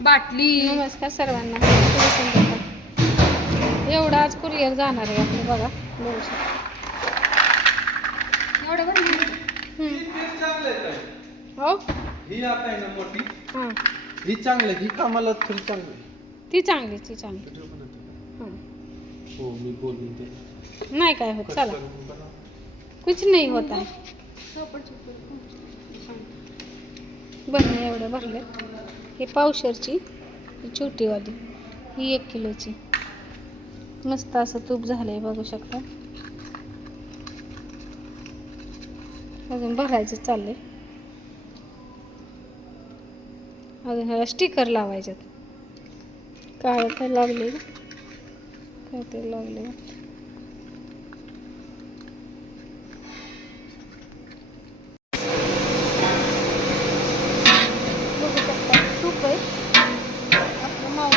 बाटली. नमस्कार सर्वांना. एवढं आज कुरिअर जाणार आहे आपलं बघा. बघू शकता. एवढं बरं. हो ही? आता आहे ना मोठी. हां. ही चांगली ही कामाला थोडी चांगली ती चांगली ती चांगली हां हो मी बोलून ते नाही काय होत चला. कुछ नाही होत आहे. बरं एवढं भरले हे पावशरची ही छोटीवाली ही एक किलोची. मस्त असं तूप झालंय बघू शकता. अजून भरायचं चाललंय. अजून ह्याला स्टिकर लावायच्यात. काळं काय लागले काय ते लागले बघू शकता तूप आहे आपलं माऊ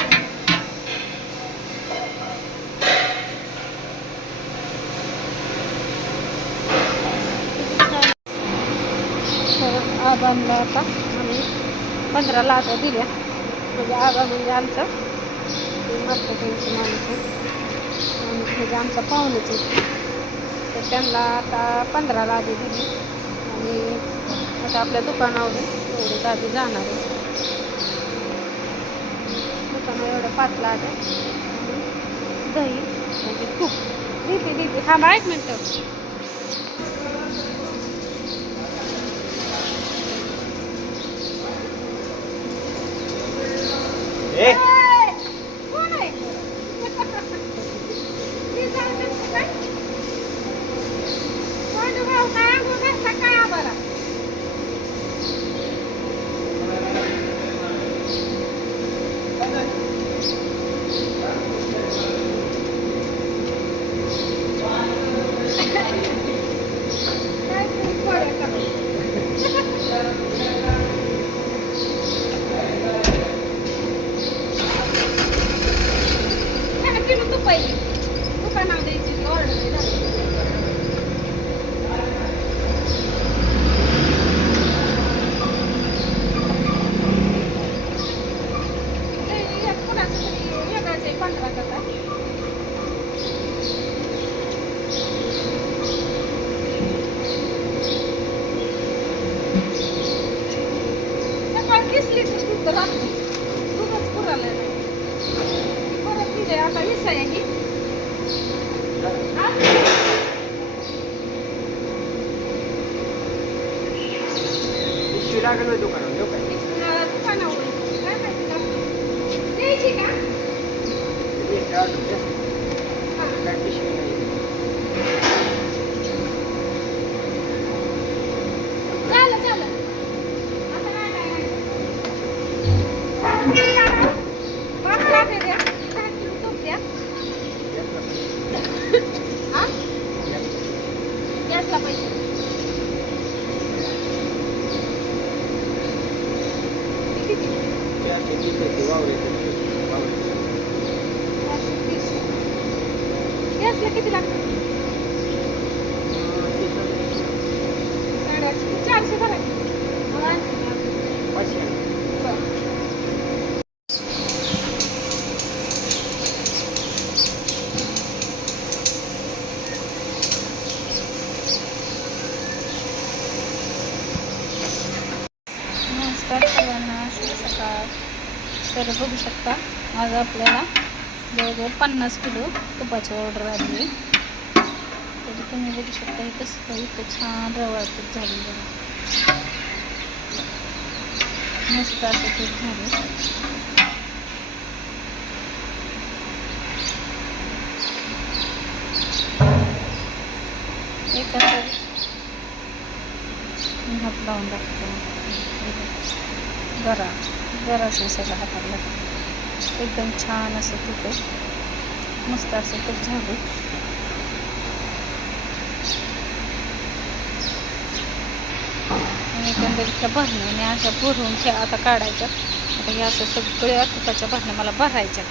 तर होता आता आम्ही पंधरा लाटा दिल्या. म्हणजे आबा म्हणजे आमचं. ते त्यांची माणूस. आणि म्हणजे आमचा पाहुणेच आहे तर त्यांना आता पंधरा लादी दिली. आणि आता आपल्या दुकानावर एवढे दादी जाणार आहे दुकानावर एवढं पाच आहे. दही म्हणजे तूप. दीदी दीदी थांबा एक मिनटं. জায়গা নয় দোকান। तर बघू शकता. आज आपल्याला जवळजवळ पन्नास किलो तुपाची ऑर्डर आली तरी तुम्ही बघू शकता हे कसं इथं छान रवाळ तूप झाली बघा मस्त असं तूप झालं एक असं मी हात लावून दाखवतो गरा गराचं सगळं हाताला एकदम छान असं तूप मस्त असं तूप झालं आणि एकंदरीत त्या भरण्याने अशा भरून ठे आता काढायच्या. आता हे असं सगळ्या तुपाच्या भरण्या मला भरायच्या.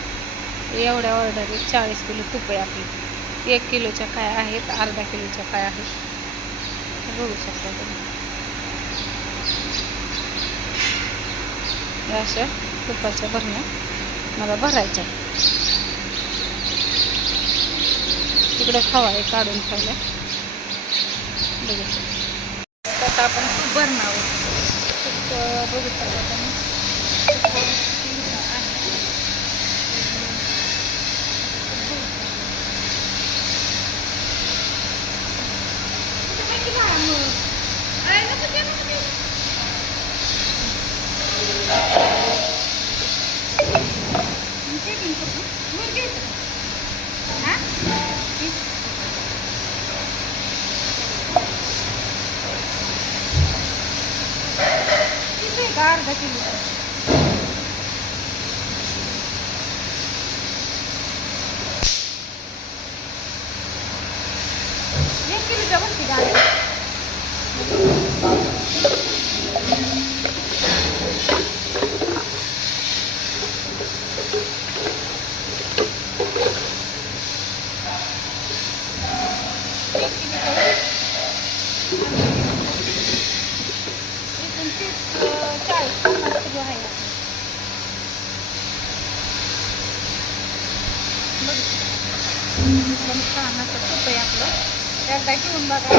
एवढ्या ऑर्डर चाळीस किलो तूप आहे आपली. एक किलोच्या काय आहेत? अर्धा किलोच्या काय आहेत? बघू शकता तुम्ही. या अशा तुपाच्या भरण्या मला भरायच्या. तिकडे खवा आहे काढून खायला. बघितलं. आता आपण तूप भरणार आहोत. तूप अं, बघू शकता तुम्ही. तूप तीन आहे. अर्धा किलो एक किलोच्या बसती डाळ एक किलोच्या एकूण तीस अं, चाळीस पन्नास किलो आहे बघू शकता. एकदम छान असं तूप आहे आपलं एकदा घेऊन बघा.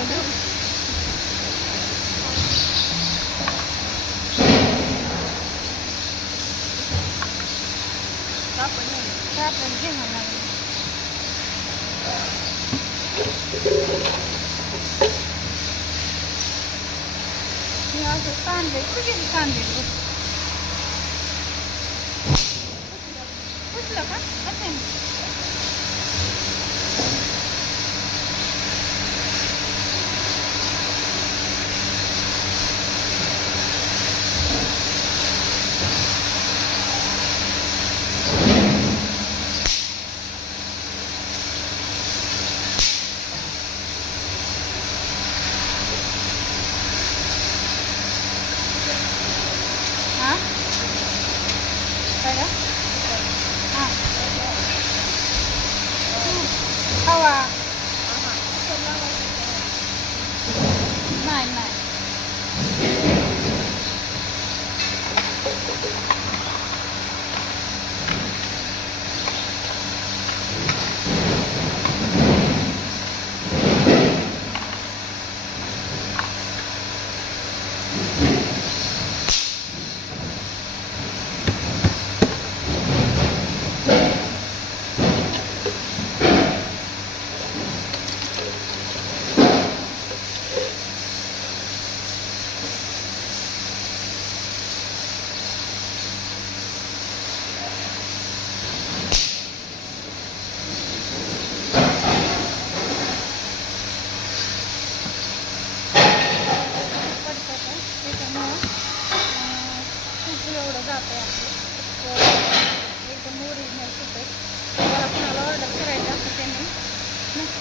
आहे ठीक राहू दे कापड घे मला मी असं कांदे कुठे गेली कांदे पुसलं का कसं हा काय गं? हा हवा नाही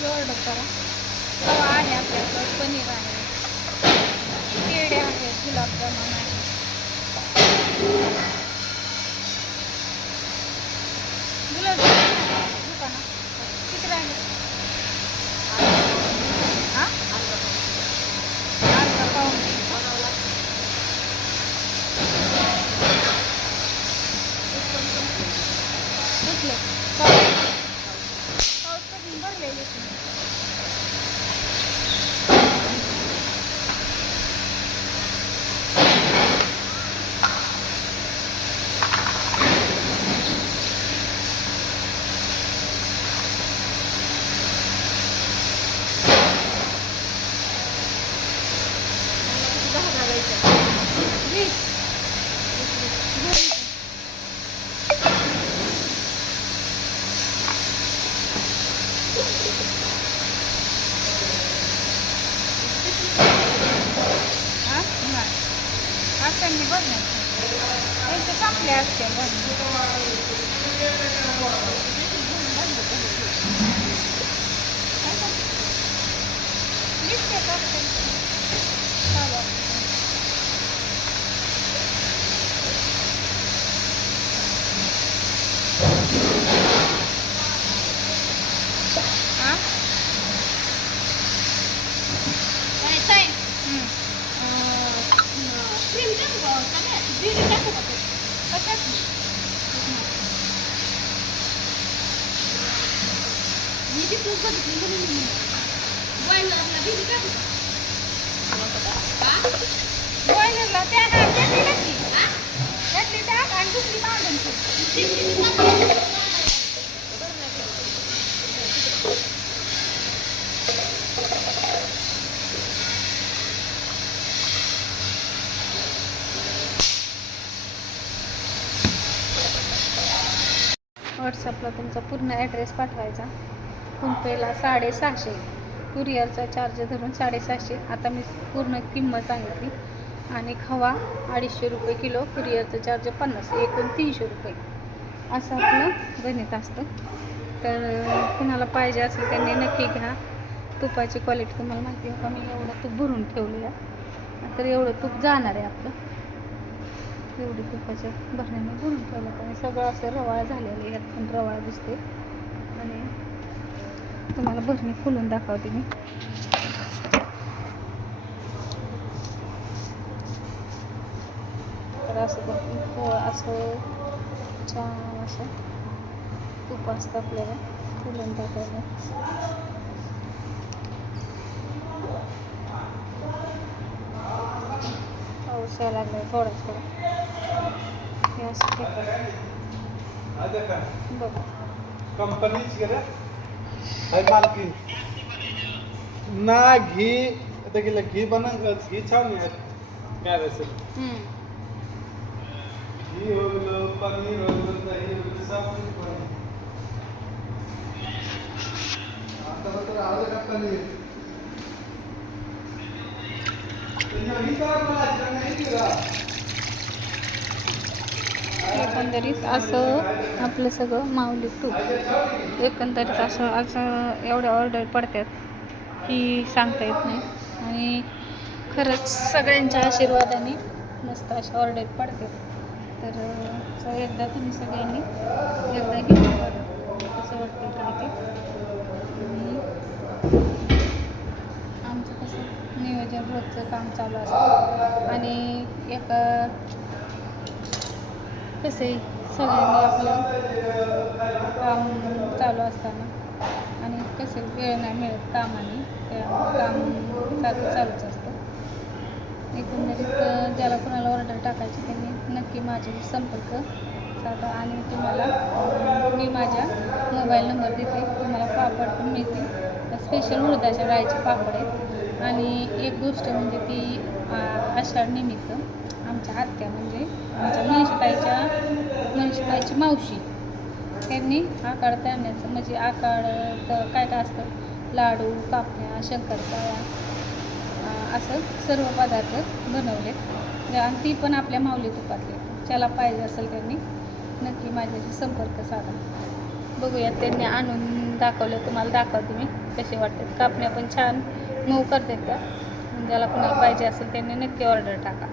एवढं करा रवा आहे आपल्याकडं पनीर आहे पेढे आहे गुलाबजामुन आहे गुलाबजामुन दुकाना हां त्यांचे संपले असते हा हम्म. क्रीम टाकू का सगळ्यात बिडी टाकू का कशात? मी ती तूप बघितली म्हणून मी बॉयलरला बिडी टाकू का बॉयलरला त्या हा, त्यातली टाकली. हा? त्यातली टाक आणि दुसरी बांधून ठेव. ती किती टाकू? व्हॉट्सअपला तुमचा पूर्ण ॲड्रेस पाठवायचा. फोनपेला साडेसहाशे. कुरिअरचा चार्ज धरून साडेसहाशे. आता मी पूर्ण किंमत सांगितली. आणि खवा अडीचशे रुपये किलो. कुरिअरचा चार्ज पन्नास एकूण तीनशे रुपये. असं आपलं गणित असतं. तर कुणाला पाहिजे असेल त्यांनी नक्की घ्या. तुपाची क्वालिटी तुम्हाला माहिती आहे का? मी एवढं तूप भरून ठेवलेलं आहे. तर एवढं तूप जाणार आहे आपलं. एवढी तुपाच्या भरण्याने भरून ठेवलं आणि सगळं असं रवाळ झालेलं आहे. यात पण रवाळ दिसते आणि तुम्हाला भरणी फुलून दाखवते मी. तर असं असं छान असं तूप असतं आपल्याला फुलून दाखवलं पाऊस यायला लागलाय थोडा थोडा हे असं फेकायचं. बघ. कंपनीच गेल्या. हाय मालकी. ना घी आता गेलं घी बनव घी छान आहे. काय असेल एकंदरीत असं आपलं सगळं माऊली तूप एकंदरीत असं असं एवढ्या ऑर्डर पडतात की सांगता येत नाही. आणि खरंच सगळ्यांच्या आशीर्वादाने मस्त अशा ऑर्डर पडतात तर एकदा तुम्ही सगळ्यांनी एकदा घेऊन असं कसं वाटतं काय ते आणि आमचं कसं नियोजन रोजचं काम चालू असतं. आणि एक कसं आहे सगळ्यांनी आपलं काम चालू असताना आणि कसं वेळ नाही मिळत कामाने काम चालू चालूच असतं. एकंदरीत ज्याला कोणाला ऑर्डर टाकायची त्यांनी नक्की माझ्याशी संपर्क साधा आणि तुम्हाला मी माझ्या मोबाईल नंबर देते. तुम्हाला पापड पण मिळतील. स्पेशल उडदाच्या डाळीचे पापड आहेत. आणि एक गोष्ट म्हणजे ती अं, आषाढ निमित्त आमच्या आत्या म्हणजे आमच्या मनीषताईच्या मनीषताईची मावशी त्यांनी आकाड तळण्याचं म्हणजे आकाड तर काय काय असतं? लाडू कापण्या शंकरपाळ्या असं सर्व पदार्थ बनवलेत आणि ती पण आपल्या माऊली तुपातले. ज्याला पाहिजे असेल त्यांनी नक्की माझ्याशी संपर्क साधा. बघूयात त्यांनी आणून दाखवलं. तुम्हाला दाखवते मी कसे वाटतात. कापण्या पण छान मऊ करतात त्या. ज्याला कुणाला पाहिजे असेल त्यांनी नक्की ऑर्डर टाका.